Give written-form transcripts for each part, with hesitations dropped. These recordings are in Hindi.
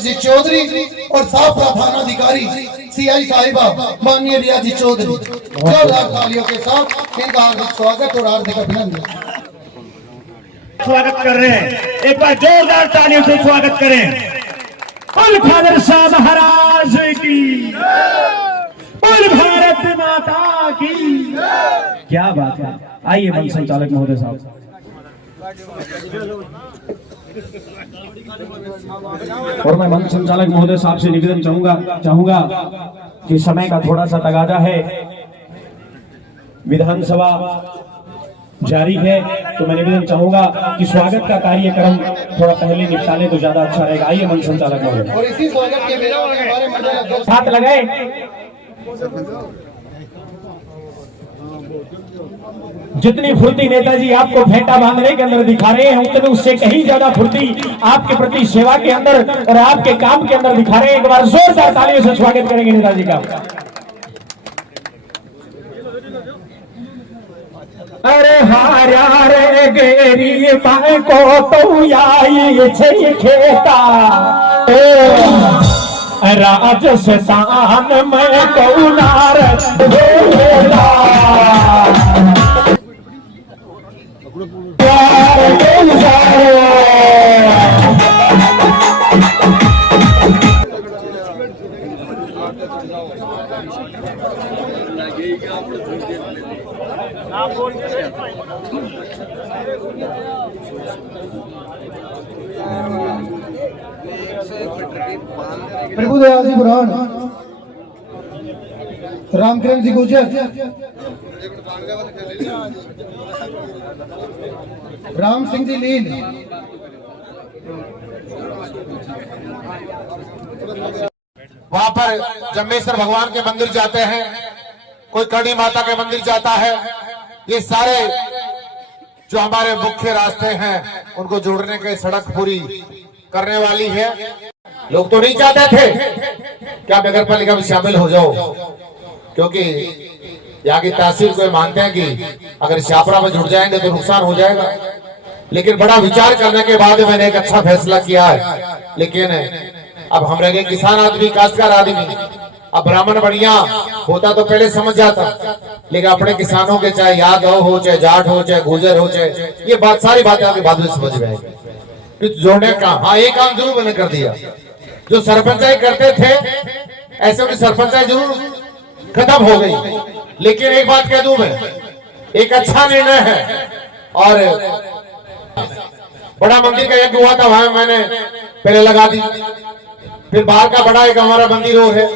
जी चौधरी और साफा थाना अधिकारी सीआई साहिबा माननीय रिया जी चौधरी जोरदार तालियों के साथ इनका हार्दिक स्वागत और हार्दिक अभिनंदन। स्वागत कर रहे हैं, एक बार जोरदार तालियों से स्वागत करें। बोल फादर शाह महाराज की, बोल भारत माता की। क्या बात है। आइए मंच संचालक महोदय साहब। और मैं मंच संचालक महोदय साहब से निवेदन चाहूंगा कि समय का थोड़ा सा तगादा है, विधानसभा जारी है, तो मैं निवेदन चाहूंगा कि स्वागत का कार्यक्रम थोड़ा पहले निपटा ले तो ज्यादा अच्छा रहेगा। आइए मंच संचालक महोदय। और इसी स्वागत के मेरा हमारे हाथ लगाए। जितनी फुर्ती नेताजी आपको फेंटा बांधने के अंदर दिखा रहे हैं, उतने उससे कहीं ज्यादा फुर्ती आपके प्रति सेवा के अंदर और आपके काम के अंदर दिखा रहे हैं। एक बार जोरदार तालियों से स्वागत करेंगे नेताजी का। अरे हार्या रे गेरी पाए को तो आई छे खेता राजस्थान में कौनार भेला प्रभु दयाल जी बुरान, रामकिरण जी गुजर, राम सिंह जी लील, वहाँ पर जम्बेश्वर भगवान के मंदिर जाते हैं, कोई करणी माता के मंदिर जाता है। ये सारे जो हमारे मुख्य रास्ते हैं उनको जोड़ने के सड़क पूरी करने वाली है। लोग तो नहीं चाहते थे कि आप नगर पालिका में शामिल हो जाओ, क्योंकि यहाँ की तहसील को मानते हैं कि अगर शापरा में जुड़ जाएंगे तो नुकसान हो जाएगा। लेकिन बड़ा विचार करने के बाद मैंने एक अच्छा फैसला किया है। लेकिन अब हम रह गए किसान आदमी, काश्तकार आदमी। अब ब्राह्मण बढ़िया होता तो पहले समझ जाता, लेकिन अपने किसानों के चाहे यादव हो, चाहे जाट हो, चाहे गुर्जर हो, चाहे ये बात सारी बातें आपके बाद में समझ में आएगी। जोड़ने का हाँ एक काम जरूर मैंने कर दिया। जो सरपंचाई करते थे ऐसे की सरपंचाई जरूर खत्म हो गई, लेकिन एक बात कह दूं मैं, एक अच्छा निर्णय है। और बड़ा मंदिर का यज्ञ हुआ था, वहां मैंने पहले लगा दी। फिर बाहर का बड़ा एक हमारा मंदिर और है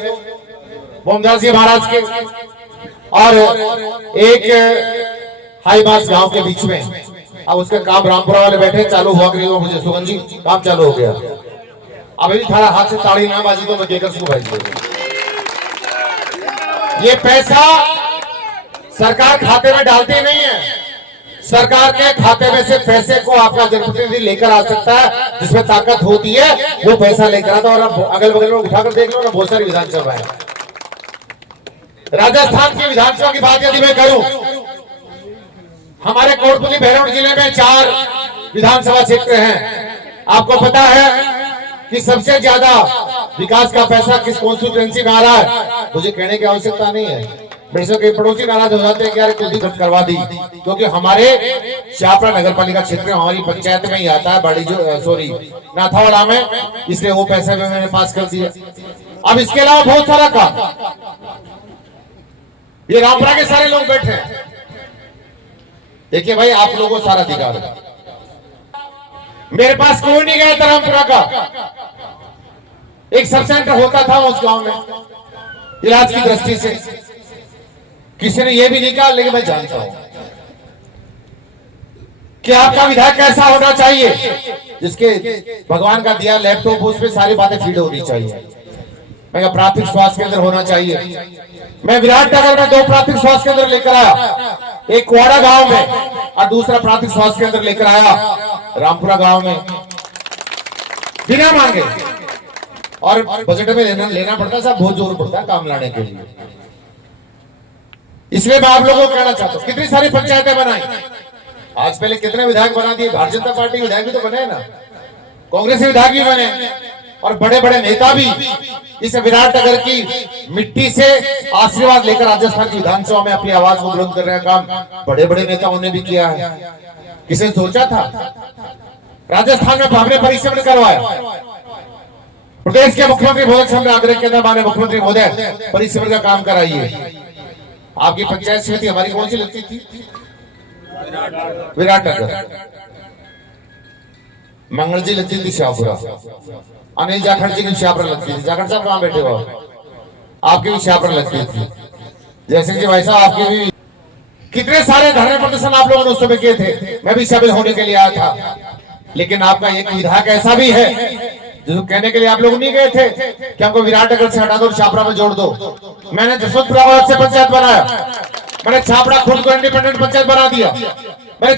बोमदास जी महाराज के, और एक हाईबास गांव के बीच में। अब उसका काम रामपुरा वाले बैठे चालू हुआ करीब, मुझे सुगंध जी काम चालू हो गया। अब यदि थारा हाथ से ताड़ी ना बाजी तो मैं देकर उसको भेज दूंगा। ये पैसा सरकार खाते में डालती नहीं है, सरकार के खाते में से पैसे को आपका जनप्रतिनिधि लेकर आ सकता है। जिसमें ताकत होती है वो पैसा लेकर आता है। और अगल बगल में उठाकर देख लो ना, बहुत सारी विधानसभा है। राजस्थान की विधानसभा की बात यदि मैं करूं, हमारे कोटपुतली भैरव जिले में 4 विधानसभा क्षेत्र हैं। आपको पता है कि सबसे ज्यादा विकास का पैसा किस कॉन्स्टिट्यूएंसी में आ रहा है? मुझे कहने की आवश्यकता नहीं है। वैसे के पड़ोसी नाराज हो जाते हैं कि यार कुछ भी खर्च करवा दी, क्योंकि हमारे शाहपुरा नगर पालिका क्षेत्र में हमारी पंचायत में ही आता है, बड़ी जो सॉरी नाथावाड़ा में, इसलिए वो पैसे में मैंने पास कर दिया। अब इसके अलावा बहुत सारा काम, ये रामपुरा के सारे लोग बैठे हैं। देखिए भाई, आप लोगों को सारा अधिकार है। मेरे पास कोई नहीं गया था रामपुरा का, एक सब सेंटर होता था उस गांव में इलाज की दृष्टि से। किसी ने यह भी नहीं कहा, लेकिन मैं जानता हूं कि आपका विधायक कैसा होना चाहिए, जिसके भगवान का दिया लैपटॉप उसमें सारी बातें फीड होनी चाहिए। मैं प्राथमिक स्वास्थ्य केंद्र होना चाहिए। मैं विराटनगर में 2 प्राथमिक स्वास्थ्य केंद्र लेकर आया, एक कुआड़ा गांव में और दूसरा प्राथमिक स्वास्थ्य केंद्र लेकर आया रामपुरा गांव में, बिना मांगे। और बजट में लेना पड़ता है, बहुत जोर पड़ता है काम लाने के लिए। इसलिए मैं आप लोगों को कहना चाहता हूं, कितनी सारी पंचायतें बनाई, आज पहले कितने विधायक बना दिए, भारतीय जनता पार्टी विधायक भी तो बने ना, कांग्रेस के विधायक भी बने, और बड़े बड़े नेता भी इस विराटनगर की मिट्टी से आशीर्वाद लेकर राजस्थान की विधानसभा में अपनी आवाज को बुलंद कर रहे हैं। काम बड़े बड़े नेताओं ने भी किया है। किसने सोचा था राजस्थान में हमने परिश्रम करवाया। प्रदेश के मुख्यमंत्री महोदय से हमने आग्रह किया था, माननीय मुख्यमंत्री महोदय परिश्रम का काम कराइए। आपकी पंचायत समिति हमारी कौन सी लगती थी? विराटनगर। मंगल जी लगती थी शाहपुरा, अनिल जाखड़ जी की शाहपुरा लगती थी। जाखड़ साहब कहाँ बैठे हो? आपकी भी शाहपुरा लगती थी। जैसे जी भाई साहब आपकी भी। कितने सारे धरने प्रदर्शन आप लोगों ने उस समय किए थे, मैं भी शामिल होने के लिए आया था। लेकिन आपका एक विधायक ऐसा भी है जो कहने के लिए आप लोग नहीं गए थे कि हमको विराटनगर से हटा दो, छापरा में जोड़ दो। मैंने जसवंतपुरा से पंचायत बनाया, मैंने छापरा खुद को इंडिपेंडेंट पंचायत बना दिया, मैंने